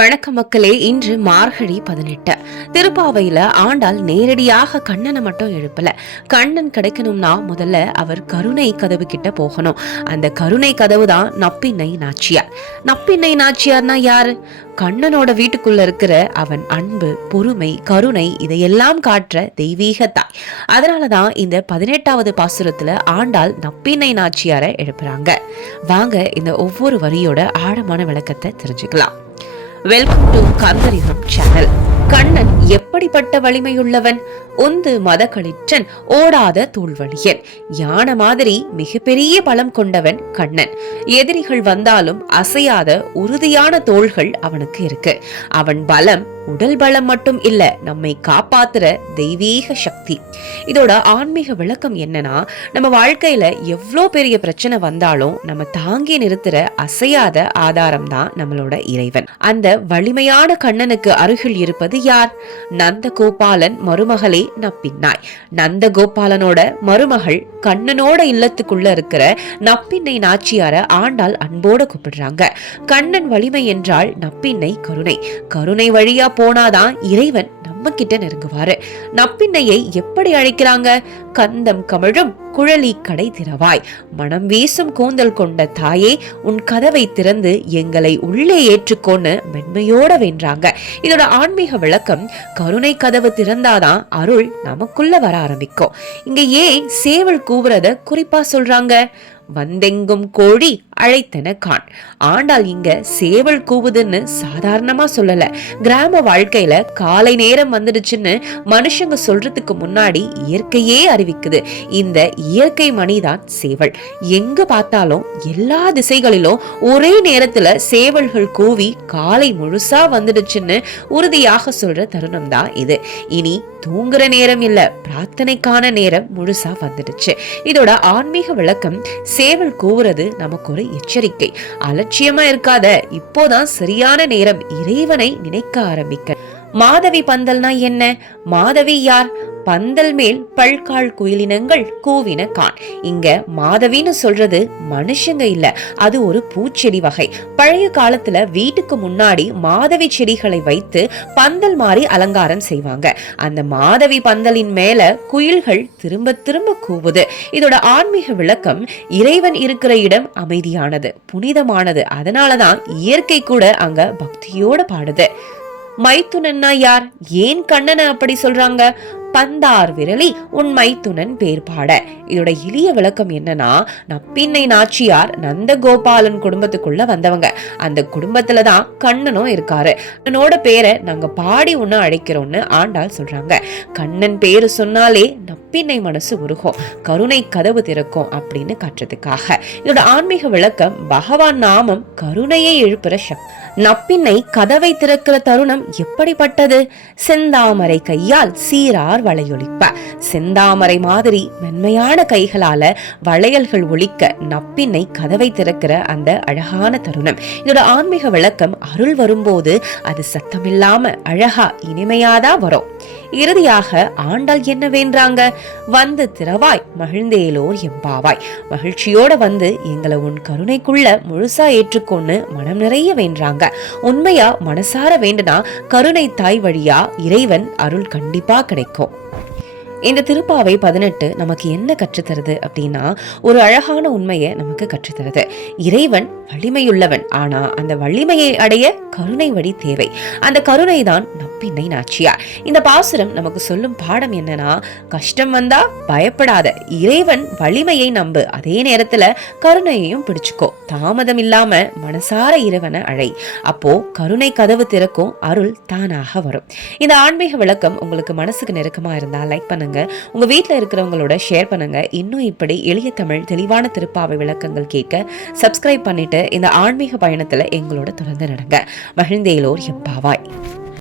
வணக்க மக்களே, இன்று மார்கழி 18. திருப்பாவையில ஆண்டாள் நேரடியாக கண்ணனை மட்டும் எழுப்பல. கண்ணன் கிடைக்கணும்னா முதல்ல அவர் கருணை கதவு கிட்ட போகணும். அந்த கருணை கதவு தான் நப்பின்னை நாச்சியார். நப்பின்னை நாச்சியார்னா யாரு? கண்ணனோட வீட்டுக்குள்ள இருக்கிற அவன் அன்பு, பொறுமை, கருணை இதையெல்லாம் காட்டுற தெய்வீக தாய். அதனாலதான் இந்த 18வது பாசுரத்துல ஆண்டாள் நப்பின்னை நாச்சியார எழுப்புறாங்க. வாங்க இந்த ஒவ்வொரு வரியோட ஆழமான விளக்கத்தை தெரிஞ்சுக்கலாம். வெல்கம் டு கந்தரிகம் சேனல். கண்ணன் எப்படிப்பட்ட வலிமையுள்ளவன்? ஒந்து மதகளிற்றன் ஓடாத தூள்வழியன். யானை மாதிரி மிகப்பெரிய பலம் கொண்டவன் கண்ணன். எதிரிகள் வந்தாலும் அசையாத உறுதியான தோள்கள் அவனுக்கு இருக்கு. அவன் பலம் உடல் பலம் மட்டும் இல்ல, நம்மை காப்பாத்துற தெய்வீக சக்தி. இதோட ஆன்மீக விளக்கம் என்னன்னா, நம்ம வாழ்க்கையில எவ்வளோ பெரிய பிரச்சனை வந்தாலும் நம்ம தாங்கி நிறுத்துற அசையாத ஆதாரம் தான் நம்மளோட இறைவன். அந்த வலிமையான கண்ணனுக்கு அருகில் இருப்பது யார்? நந்தகோபாலன் மருமகளே நப்பின்னாய். நந்தகோபாலனோட மருமகள் கண்ணனோட இல்லத்துக்குள்ள இருக்கிற நப்பின்னை நாச்சியார ஆண்டாள் அன்போட கூப்பிடுறாங்க. கண்ணன் வலிமை என்றால் நப்பின்னை கருணை. கருணை வழியா போனாதான் இறைவன் நம்ம கிட்ட நெருங்குவாரு. நப்பின்னையை எப்படி அழைக்கிறாங்க? கந்தம் கமழும் குழலி கடை திறவாய், மனம் வீசும் கூந்தல் கொண்ட தாயே, உன் கதவை திறந்து எங்களை உள்ளே ஏற்றுக்கொண்டு மென்மையோட வென்றாங்க. இதோட ஆன்மீக விளக்கம், கருணை கதவு திறந்தாதான் அருள் நமக்குள்ள வர ஆரம்பிக்கும். இங்க ஏன் சேவல் கூவுறத குறிப்பா சொல்றாங்க? வந்தெங்கும் கோழி அழைத்தன கான். ஆண்டாள் இங்க சேவல் கூவுதுன்னு சாதாரணமா சொல்லல. கிராம வாழ்க்கையில காலை நேரம் வந்துடுச்சுன்னு மனுஷங்க சொல்றதுக்கு முன்னாடி இயற்கையே அறிவிக்குது. இந்த இயற்கை மணிதான் சேவல். எங்க பார்த்தாலும் எல்லா திசைகளிலும் ஒரே நேரத்துல சேவல்கள் கூவி காலை முழுசா வந்துடுச்சுன்னு உறுதியாக சொல்ற தருணம் தான் இது. இனி தூங்குற நேரம் இல்ல, பிரார்த்தனைக்கான நேரம் முழுசா வந்துடுச்சு. இதோட ஆன்மீக விளக்கம், சேவல் கூவுறது நமக்கு ஒரு எச்சரிக்கை. அலட்சியமா இருக்காத, இப்போதான் சரியான நேரம் இறைவனை நினைக்க ஆரம்பிக்க. மாதவி பந்தல்னா என்ன? மாதவி யார்? பந்தல் மேல் பல்கால் குயிலினங்கள் கூவின கான். இங்க மாதவின்னு சொல்றது மனுஷங்க இல்ல, அது ஒரு பூச்செடி வகை. பழைய காலத்துல வீட்டுக்கு முன்னாடி மாதவி செடிகளை வைத்து பந்தல் மாதிரி அலங்காரம் செய்வாங்க. அந்த மாதவி பந்தலின் மேல குயில்கள் திரும்ப திரும்ப கூவுது. இதோட ஆன்மீக விளக்கம், இறைவன் இருக்கிற இடம் அமைதியானது, புனிதமானது. அதனாலதான் இயற்கை கூட அங்க பக்தியோட பாடுது. மைத்துனன்னா யார்? ஏன் கண்ணனை அப்படி சொல்றாங்க? பந்தார் விரலி உன் மைத்துனன் பேர் பாட. இதோட எளிய விளக்கம் என்னன்னா, நப்பின்னை நாச்சியார் நந்தகோபாலன் குடும்பத்துக்குள்ள வந்தவங்க. அந்த குடும்பத்துலதான் கண்ணனும் இருக்காரு. கண்ணனோட பேரை நாங்க பாடி ஒண்ணு அழைக்கிறோம்னு ஆண்டாள் சொல்றாங்க. கண்ணன் பேரு சொன்னாலே நப்பின்னை மனசு உருகும், கருணை கதவு திறக்கும் அப்படின்னு காட்டுறதுக்காக. இதோட ஆன்மீக விளக்கம், பகவான் நாமம் கருணையை எழுப்புற சக்தி. நப்பின்னை கதவை திறக்கிற தருணம் எப்படிப்பட்டது? செந்தாமரை கையால் சீரார் வளையொலிப்ப. செந்தாமரை மாதிரி மென்மையான கைகளால வளையல்கள் ஒலிக்க நப்பின்னை கதவை திறக்கிற அந்த அழகான தருணம். இதோட ஆன்மீக விளக்கம், அருள் வரும்போது அது சத்தமில்லாம அழகா இனிமையாதான் வரும். இறுதியாக ஆண்டாள் என்ன வேண்டாங்க? வந்து திறவாய் மகிழ்ந்தேலோர் எம்பாவாய். மகிழ்ச்சியோட வந்து எங்களை உன் கருணைக்குள்ள முழுசா ஏற்றுக்கொண்டு மனம் நிறைய வேண்டாங்க. உண்மையா மனசார வேண்டுனா கருணை தாய் வழியா இறைவன் அருள் கண்டிப்பா கிடைக்கும். இந்த திருப்பாவை 18 நமக்கு என்ன கற்றுத்தருது அப்படின்னா, ஒரு அழகான உண்மையை நமக்கு கற்றுத்தருது. இறைவன் வலிமையுள்ளவன், ஆனா அந்த வலிமையை அடைய கருணை வழி தேவை. அந்த கருணை தான் நப்பின்னை நாச்சியார். இந்த பாசுரம் நமக்கு சொல்லும் பாடம் என்னன்னா, கஷ்டம் வந்தா பயப்படாத, இறைவன் வலிமையை நம்பு, அதே நேரத்துல கருணையையும் பிடிச்சுக்கோ. தாமதம் இல்லாம மனசார இறைவனை அழை, அப்போ கருணை கதவு திறக்கும், அருள் தானாக வரும். இந்த ஆன்மீக விளக்கம் உங்களுக்கு மனசுக்கு நெருக்கமா இருந்தா லைக் பண்ணுங்க, உங்க வீட்டுல இருக்கிறவங்களோட ஷேர் பண்ணுங்க. இன்னும் இப்படி எளிய தமிழ் தெளிவான திருப்பாவை விளக்கங்கள் கேட்க சப்ஸ்கிரைப் பண்ணிட்டு இந்த ஆன்மீக பயணத்துல எங்களோட தொடர்ந்து நடங்க. மகிழ்ந்தேலோர் எம்பாவாய்.